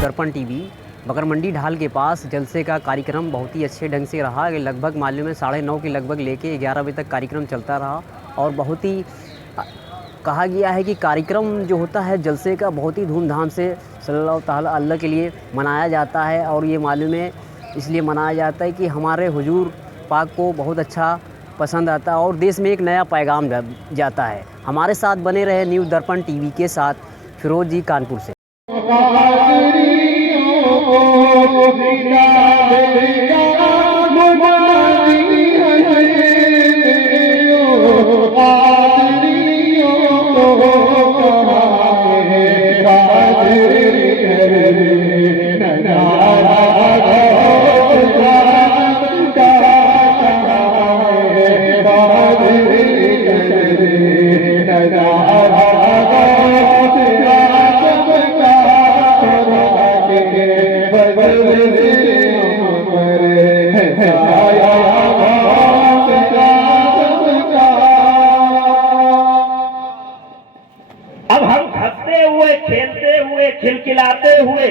दर्पण टीवी बकर मंडी ढाल के पास जलसे का कार्यक्रम बहुत ही अच्छे ढंग से रहा। लगभग मालूम है 9:30 के लगभग लेके 11 बजे तक कार्यक्रम चलता रहा और बहुत ही कहा गया है कि कार्यक्रम जो होता है जलसे का बहुत ही धूमधाम से सल्लल्लाहु ताला अल्लाह के लिए मनाया जाता है। और ये मालूम है इसलिए मनाया जाता है कि हमारे हुजूर पाक को बहुत अच्छा पसंद आता है और देश में एक नया पैगाम जाता है। हमारे साथ बने रहे न्यूज़ दर्पण टीवी के साथ फिरोज जी कानपुर से। अब हम हंसते हुए खेलते हुए खिलखिलाते हुए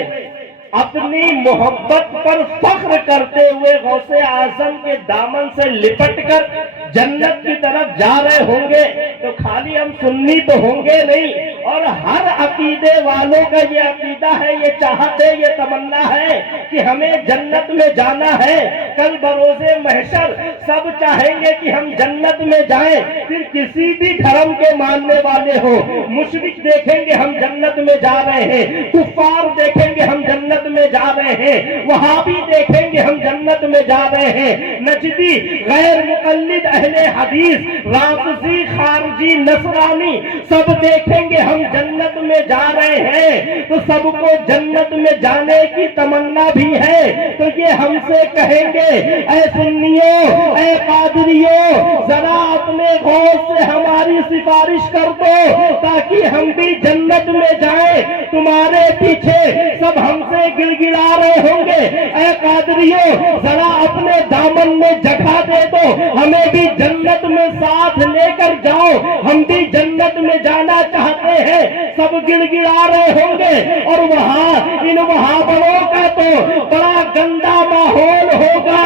अपनी मोहब्बत पर फख्र करते हुए गौसे आजम के दामन से लिपट कर जन्नत की तरफ जा रहे होंगे तो खाली हम सुन्नी तो होंगे नहीं, और हर अकीदे वालों का ये अकीदा है, ये चाहत है, ये तमन्ना है कि हमें जन्नत में जाना है। कल बरोज़े महशर सब चाहेंगे कि हम जन्नत में जाएं। फिर किसी भी धर्म के मानने वाले हो, मुशरिक देखेंगे हम जन्नत में जा रहे हैं, कुफ्फार देखेंगे हम जन्नत में जा रहे हैं, वहाबी देखेंगे हम जन्नत में जा रहे हैं, नजदी गैर मुक़ल्लिद अहले हदीस राफ़िज़ी खारजी नसरानी सब देखेंगे हम जन्नत में जा रहे हैं। तो सबको जन्नत में जाने की तमन्ना भी है। तो ये हमसे कहेंगे ऐ सुन्नियों, ऐ कादरियों, जरा अपने गौर से हमारी सिफारिश कर दो ताकि हम भी जन्नत में जाएं। तुम्हारे पीछे सब हमसे गिड़गिड़ा रहे होंगे, ऐ कादरियों जरा अपने दामन में जगह दे दो, हमें भी जन्नत में साथ लेकर जाओ, हम भी जन्नत में जाना चाहते हैं। सब गिड़गिड़ा रहे होंगे और वहां इन वहाबरों का तो बड़ा गंदा माहौल होगा।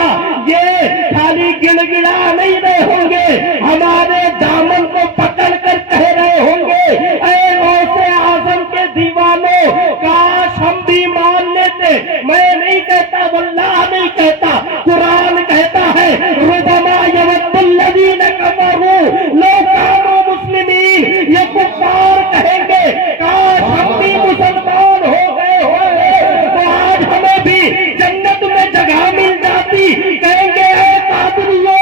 ये खाली गिड़गिड़ा नहीं रहे होंगे, हमारे दामन को पकड़ कर कह रहे होंगे, ऐ गौसे आजम के दीवानों, काश हम भी मान लेते। मैं नहीं कहता, वल्लाह नहीं कहता, कुरान कहता है रुबमा यवद्दुल्लज़ीना कफ़रू लौ कानू मुस्लिमीन। ये कुफ्फार कहेंगे काश हम भी मुसलमान हो गए होते तो आज हमें भी जन्नत में जगह मिल जाती। कहेंगे ऐ कादरियों,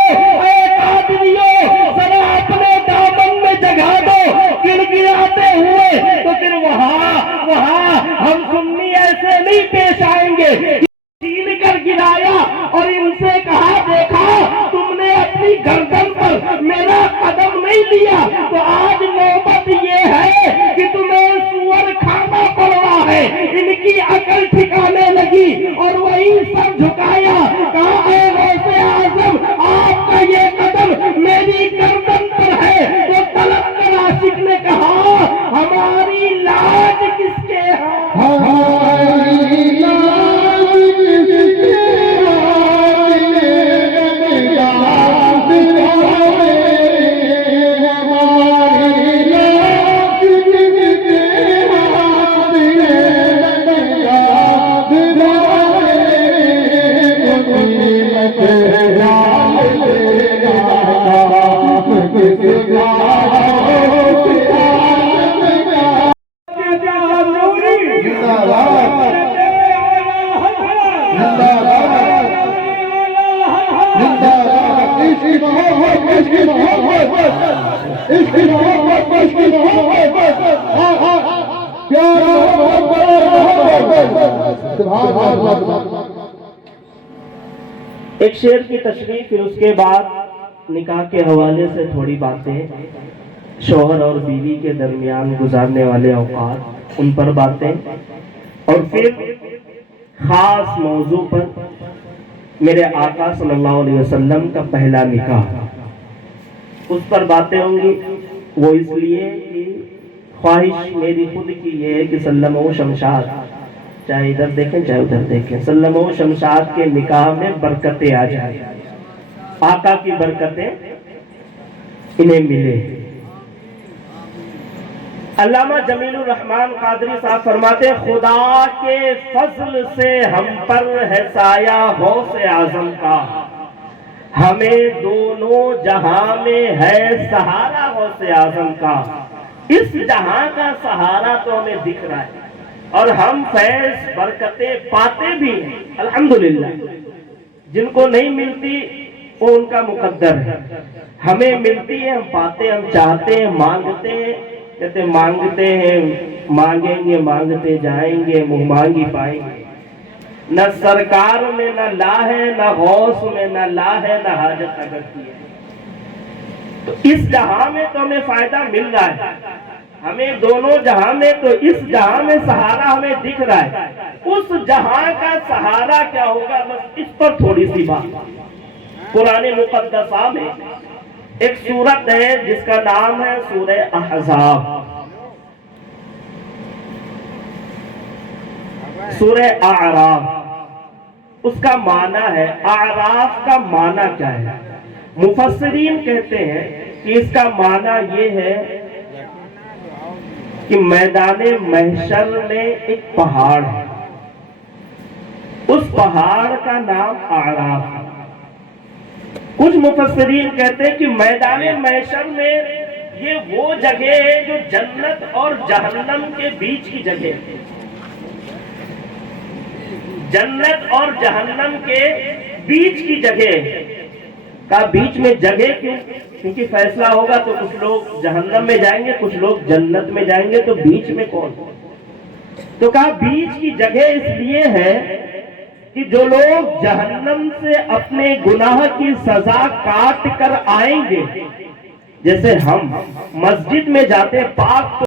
जरा अपने दामन में जगह दो, गिड़गिड़ाते हुए। तो फिर वहां हम सुन्नी ऐसे नहीं पेश आएंगे। छीन कर गिराया और इनसे कहा देखा तुमने अपनी गर्दन पर मेरा कदम नहीं लिया, तो आज नौबत ये है कि तुम्हें सुअर खाना पड़ रहा है। इनकी अकल ठिकाने लगी और वही सर झुकाया, कहा ऐ गौसे आज़म आपका ये कदम मेरी गर्दन पर है। तो तलब कर आशिक ने कहा हमारी लाज किसके एक शेर की तशरीह, फिर उसके बाद निकाह के हवाले से थोड़ी बातें, शौहर और बीवी के दरमियान गुजारने वाले औकात उन पर बातें, और फिर खास मौजू पर मेरे आका सल्लल्लाहु अलैहि वसल्लम का पहला निकाह, उस पर बातें होंगी। वो इसलिए कि ख्वाहिश मेरी खुद की ये है कि सल्लमो शमशाद, چاہے ادھر دیکھیں چاہے ادھر دیکھیں، سلم و شمشاد کے نکاح میں برکتیں آ جائیں، آقا کی برکتیں انہیں ملے۔ علامہ جمیل الرحمن قادری صاحب فرماتے ہیں خدا کے فضل سے ہم پر ہے سایہ غوث اعظم کا، ہمیں دونوں جہاں میں ہے سہارا غوث اعظم کا، اس جہاں کا سہارا تو ہمیں دکھ رہا ہے اور ہم فیض برکتیں پاتے بھی ہیں الحمدللہ۔ جن کو نہیں ملتی وہ ان کا مقدر ہے، ہمیں ملتی ہے، ہم پاتے، ہم چاہتے ہیں، مانگتے ہیں، کہتے مانگتے ہیں مانگیں گے مانگتے جائیں گے منہ مانگی پائیں گے۔ نہ سرکار میں نہ لا ہے، نہ غوث میں نہ لا ہے، نہ حاجت اگر کی ہے۔ تو اس جہاں میں تو ہمیں فائدہ مل رہا ہے، ہمیں دونوں جہاں میں، تو اس جہاں میں سہارا ہمیں دکھ رہا ہے، اس جہاں کا سہارا کیا ہوگا، بس اس پر تھوڑی سی بات۔ قرآن مقدسہ میں ایک سورت ہے جس کا نام ہے سورہ احزاب، سورہ اعراف، اس کا معنی ہے، اعراف کا معنی کیا ہے؟ مفسرین کہتے ہیں کہ اس کا معنی یہ ہے کہ میدان محشر میں ایک پہاڑ ہے، اس پہاڑ کا نام اعراف ہے۔ کچھ مفسرین کہتے ہیں کہ میدان محشر میں یہ وہ جگہ ہے جو جنت اور جہنم کے بیچ کی جگہ ہے۔ جنت اور جہنم کے بیچ کی جگہ کا، بیچ میں جگہ کیوں؟ کیونکہ فیصلہ ہوگا تو کچھ لوگ جہنم میں جائیں گے، کچھ لوگ جنت میں جائیں گے، تو بیچ میں کون؟ تو کہا بیچ کی جگہ اس لیے ہے کہ جو لوگ جہنم سے اپنے گناہ کی سزا کاٹ کر آئیں گے، جیسے ہم مسجد میں جاتے پاک